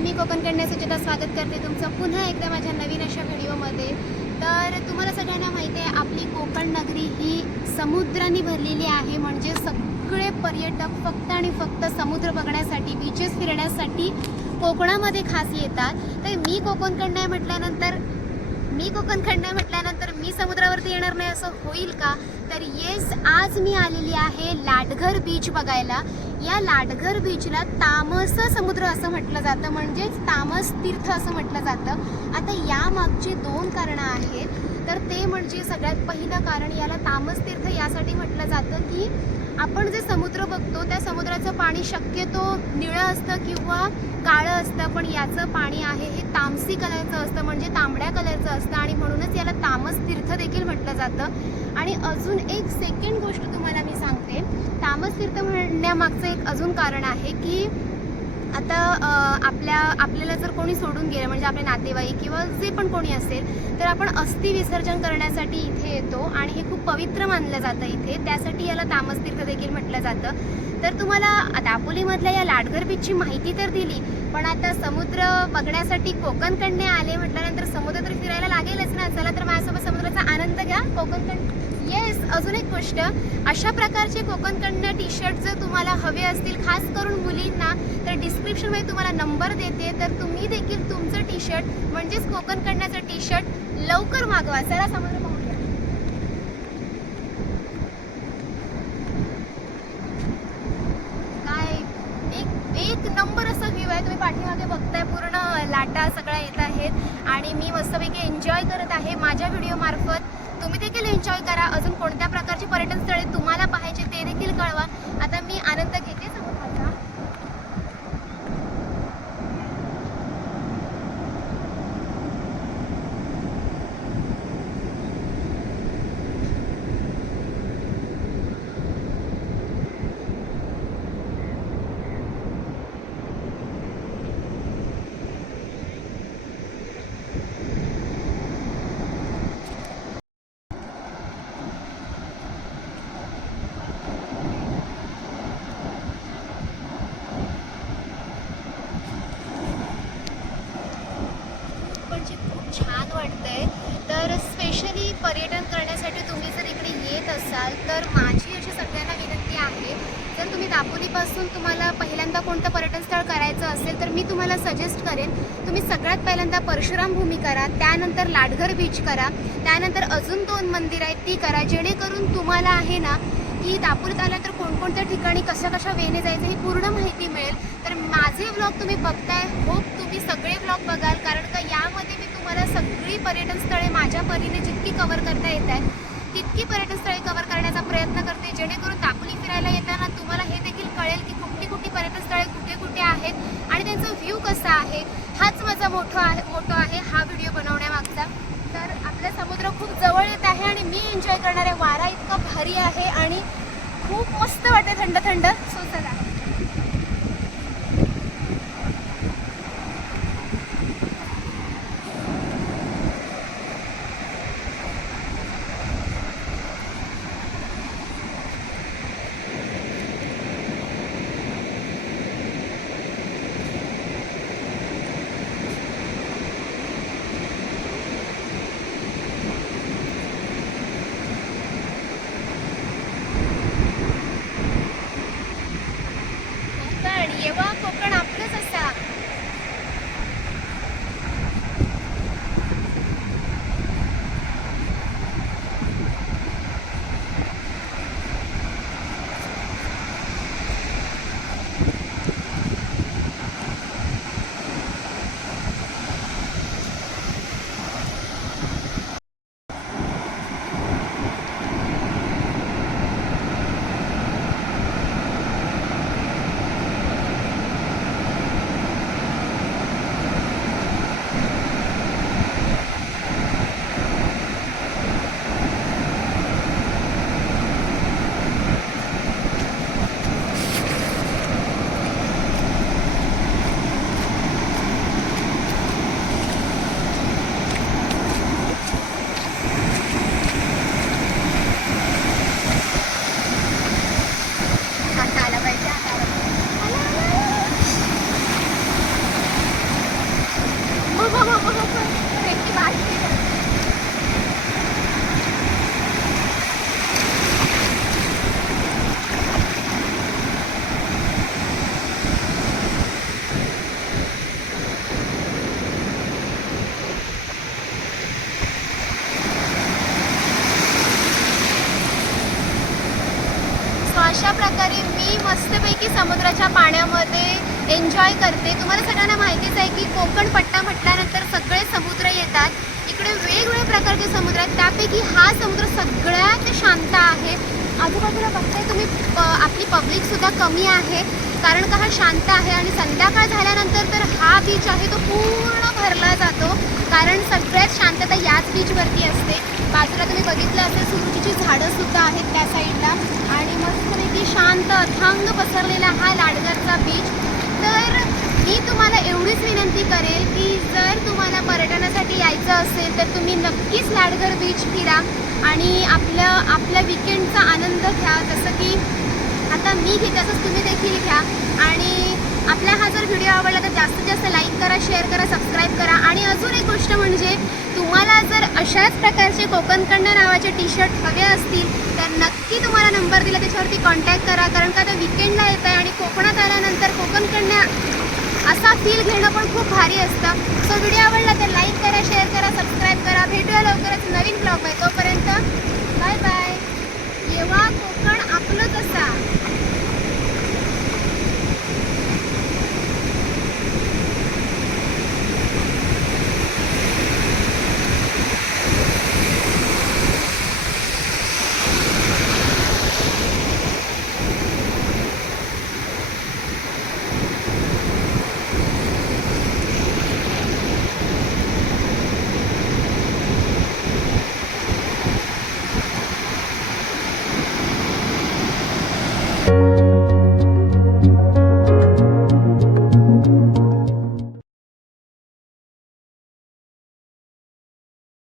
मी कोकण कन्यासुचिता स्वागत करते तुमचं. पुन्हा एकदा माझ्या नवीन अशा व्हिडिओमध्ये. तर तुम्हाला सगळ्यांना माहिती आहे आपली कोकण नगरी ही समुद्राने भरलेली आहे. म्हणजे सगळे पर्यटक फक्त आणि फक्त समुद्र बघण्यासाठी बीचेस फिरण्यासाठी कोकणामध्ये खास येतात. तर मी कोकण कन्या म्हटल्यानंतर मी कोकण खंड म्हटल्यानंतर मी समुद्रावरती येणार नाही असं होईल का? तर येस आज मी आलेली आहे लाटघर बीच बघायला. या लाटघर बीचला तामस समुद्र असं म्हटलं जातं म्हणजेच तामस तीर्थ असं म्हटलं जातं. आता यामागची दोन कारणं आहेत. तर ते म्हणजे सगळ्यात पहिलं कारण याला तामस तीर्थ यासाठी म्हटलं जातं की आपण जे समुद्र बघतो त्या समुद्राचं पाणी शक्यतो निळं असतं किंवा काळं असतं पण याचं पाणी आहे हे तामसी कलरचं असतं म्हणजे तांबड्या कलरचं असतं आणि म्हणूनच याला तामस तीर्थ देखील म्हटलं जातं. आणि अजून एक सेकंड गोष्ट तुम्हाला मी सांगते. तामस तीर्थ म्हणण्यामागचं एक अजून कारण आहे की आता आपल्या आपल्याला जर कोणी सोडून गेलं म्हणजे आपले नातेवाईक किंवा जे पण कोणी असेल तर आपण अस्थि विसर्जन करण्यासाठी इथे येतो आणि हे खूप पवित्र मानलं जातं इथे. त्यासाठी याला तामस तीर्थ देखील म्हटलं जातं. तर तुम्हाला दापोलीमधल्या या लाडघर बीचची माहिती तर दिली पण आता समुद्र बघण्यासाठी कोकणकडने आले म्हटल्यानंतर समुद्र तर फिरायला लागेलच ना. चला तर माझ्यासोबत समुद्राचा आनंद घ्या. कोकणकंड येस अजून एक गोष्ट. अशा प्रकारचे कोकणकडनं टी शर्ट जर तुम्हाला हवे असतील खास करून मुलींना तर डिस्क्रिप्शनमध्ये तुम्हाला नंबर देते. तर तुम्ही देखील तुमचं टी शर्ट म्हणजेच कोकणकडण्याचं टी शर्ट लवकर मागवा. चला समोर पाहूया. काय? एक एक नंबर असा व्ह्यू आहे. तुम्ही पाठीमागे बघताय पूर्ण लाटा सगळ्या येत आहेत. आणि मी मस्तपैकी एन्जॉय करत आहे. माझ्या व्हिडिओ मार्फत तुम्ही देखील एन्जॉय करा. अजून कोणत्या प्रकारची पर्यटन स्थळे तुम्हाला पाहायचे ते देखील कळवा आता मी आनंद घेते समुद्राचा म्हणजे खूप छान वाटतंय तर स्पेशली पर्यटन करण्यासाठी तुम्ही जर इकडे येत असाल तर माझी अशी सगळ्यांना विनंती आहे जर तुम्ही दापोलीपासून तुम्हाला पहिल्यांदा कोणतं पर्यटन स्थळ करायचं असेल तर मी तुम्हाला सजेस्ट करेन तुम्ही सगळ्यात पहिल्यांदा परशुराम भूमी करा त्यानंतर लाडघर बीच करा त्यानंतर अजून दोन मंदिर आहेत ती करा जेणेकरून तुम्हाला आहे ना की दापोलीत तर कोणकोणत्या ठिकाणी कशा कशा वेने जायचं ही पूर्ण माहिती मिळेल. तर माझे व्लॉग तुम्ही बघताय होप तुम्ही सगळे व्लॉग बघाल कारण का यामध्ये मी तुम्हाला सगळी पर्यटन स्थळे माझ्या परीने जितकी कव्हर करता येत आहेत तितकी पर्यटनस्थळे कव्हर करण्याचा प्रयत्न करते. जेणेकरून दापोली फिरायला येताना तुम्हाला हे देखील कळेल की कुठली कुठली पर्यटनस्थळे कुठे कुठे आहेत आणि त्यांचा व्ह्यू कसा आहे. हाच माझा मोठा आहे मोठा आहे हा व्हिडिओ बनवण्यामागचा. तर आपला समुद्र खूप जवळ येत आहे आणि मी एन्जॉय करणारे वारा इतका भारी आहे आणि खूप मस्त वाटते थंड थंड. सो चला. अशा प्रकारे मी मस्तपैकी समुद्राच्या पाण्यामध्ये एन्जॉय करते. तुम्हाला सगळ्यांना माहितीच आहे की कोकण पट्टा म्हटल्यानंतर सगळे समुद्र येतात. इकडे वेगवेगळ्या प्रकारचे समुद्र आहेत. त्यापैकी हा समुद्र सगळ्यात शांत आहे. आजूबाजूला बघताय तुम्ही प- आपली पब्लिकसुद्धा कमी आहे. कारण का हा शांत आहे आणि संध्याकाळ झाल्यानंतर तर हा बीच आहे तो पूर्ण भरला जातो. कारण सगळ्यात शांतता याच बीचवरती असते. बाजूला तुम्ही बघितलं असेल सुरुचीची झाडं सुद्धा आहेत त्या साईडला. आणि मस्तपैकी शांत अथांग पसरलेला हा लाडगरचा बीच तर मी तुम्हाला एवढीच विनंती करेल की जर तुम्हाला पर्यटनासाठी यायचं असेल तर तुम्ही नक्कीच लाडघर बीच फिरा. आणि आपलं आपल्या विकेंडचा आनंद घ्या. जसं की आता मी घेते तसंच तुम्ही देखील घ्या. आणि आपला हा जर व्हिडिओ आवडला तर जास्तीत जास्त लाईक करा शेअर करा सबस्क्राईब करा. आणि अजून एक गोष्ट म्हणजे तुम्हाला जर अशाच प्रकारचे कोकणकंड नावाचे टी शर्ट हवे असतील तर नक्की तुम्हाला नंबर दिला. त्याच्यावरती कॉन्टॅक्ट करा. कारण का आता विकेंडला येत आहे आणि कोकणात आल्यानंतर कोकणकंड असा फील घेणं पण खूप भारी असतं. सो व्हिडिओ आवडला तर लाईक करा शेअर करा सबस्क्राईब करा. भेटूया लवकरच नवीन ब्लॉग आहे